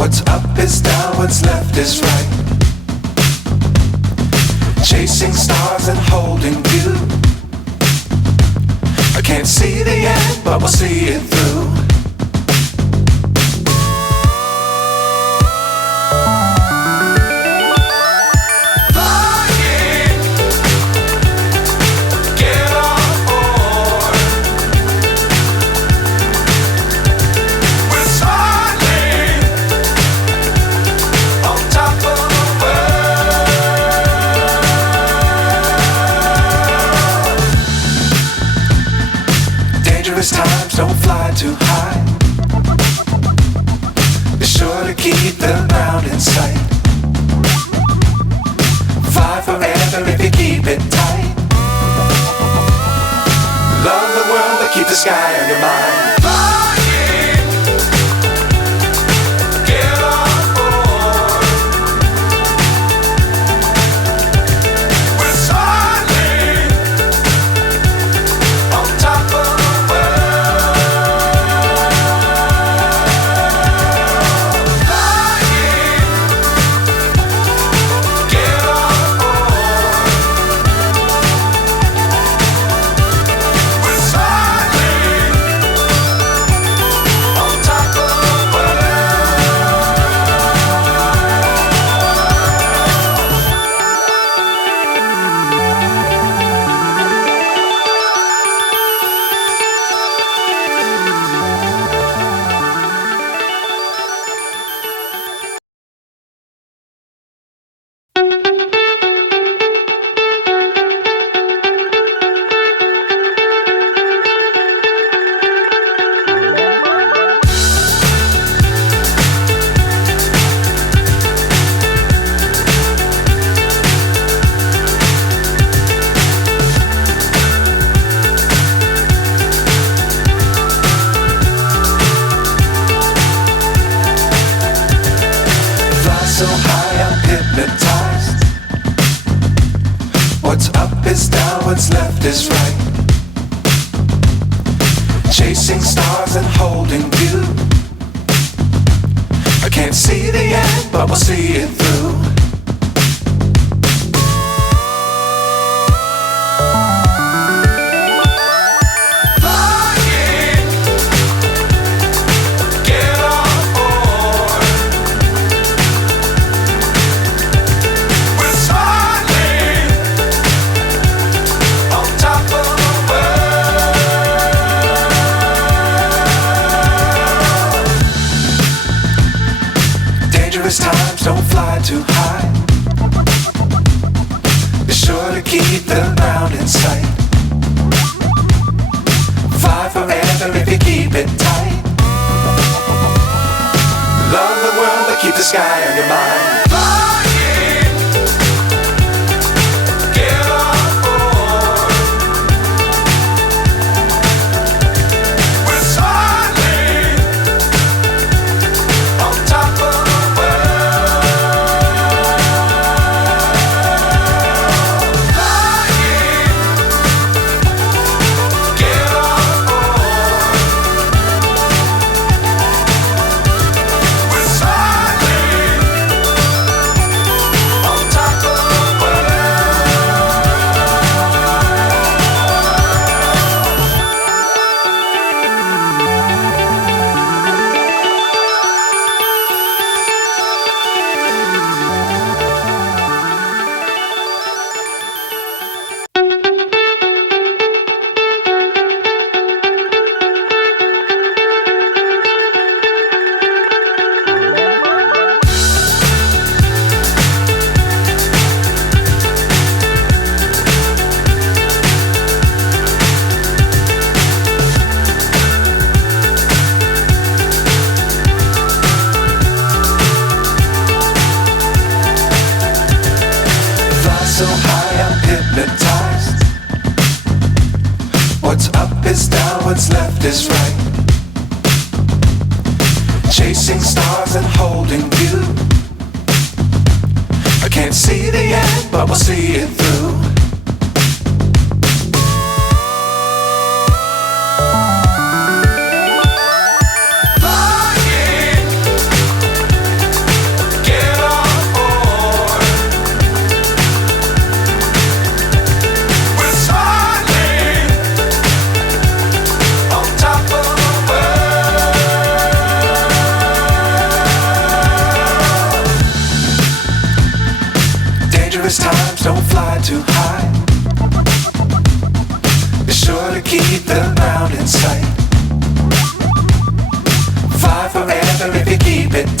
What's up is down, what's left is right. Chasing stars and holding you. I can't see the end, but we'll see it through. Times don't fly too high. Be sure to keep the ground in sight. Fly forever if you keep it tight. Love the world but keep the sky on your mind. So high I'm hypnotized. What's up is down, what's left is right. Chasing stars and holding you. I can't see the end, but we'll see it through. Times don't fly too high. Be sure to keep the ground in sight. Fly forever if you keep it tight. Love the world but keep the sky on your mind. So high I'm hypnotized. What's up is down, what's left is right. Chasing stars and holding you. I can't see the end, but we'll see it through. Flying, clouds, don't fly too high. Be sure to keep the ground in sight. Fly forever if you keep it